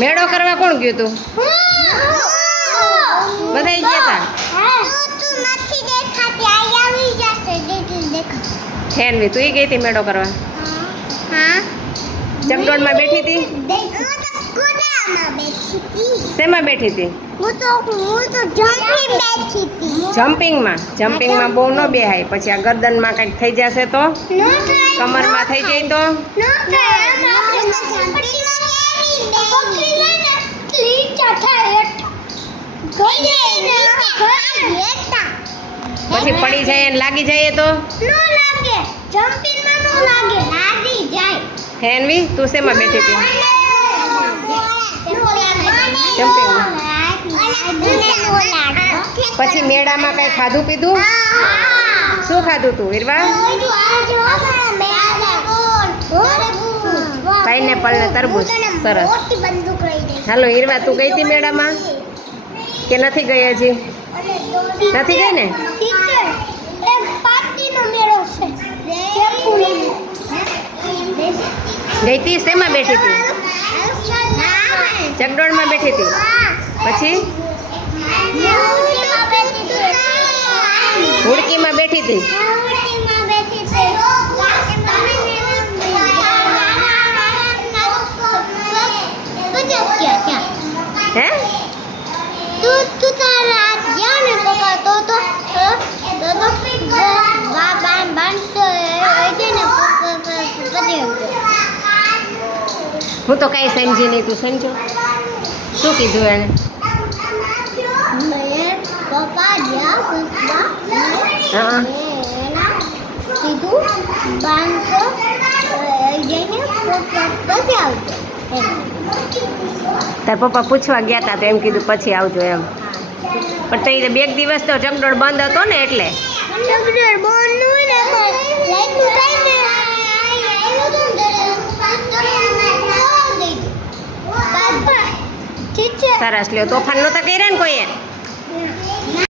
મેળો કરવા કોણ ગયું તું? બધાય ગયા હેનવી તું ગઈ હતી મેળો કરવા? ચકડોળમાં બેઠી હતી શેમાં હતી બેઠી હતી જમ્પિંગમાં. જમ્પિંગમાં બહુ ન બેહાય. પછી આ ગરદનમાં કંઈક થઈ જશે તો? કમરમાં થઈ જાય તો? પછી પડી જાય અને લાગી જાય તો? નો લાગે. જમ્પિંગમાં નો લાગે. લાગી જાય. હેનવી તું શેમાં બેઠી હતી? પછી મેળામાં કઈ ખાધું પીધું? શું ખાધું તું વીરવા? પાઇનેપલ ને તરબૂચ. સરસ. હાલો હીરવા તું ગઈ હતી મેળામાં? કે નથી ગઈ હજી? નથી ગઈ ને ગઈ હતી શેમાં બેઠી હતી? ચકડોળમાં બેઠી હતી? પછી? હુડકીમાં બેઠી હતી? હે? હું તો કાંઈ સમજી નહીં તું સમજો. શું કીધું એમ. તાર પપ્પા પૂછવા ગયા હતા તો એમ કીધું પછી આવજો એમ. પણ તો બે દિવસ તો ચકડોળ બંધ હતો ને એટલે. બોલનું સરસ લ્યો. તોફાન નહોતા કર્યા ને કોઈએ?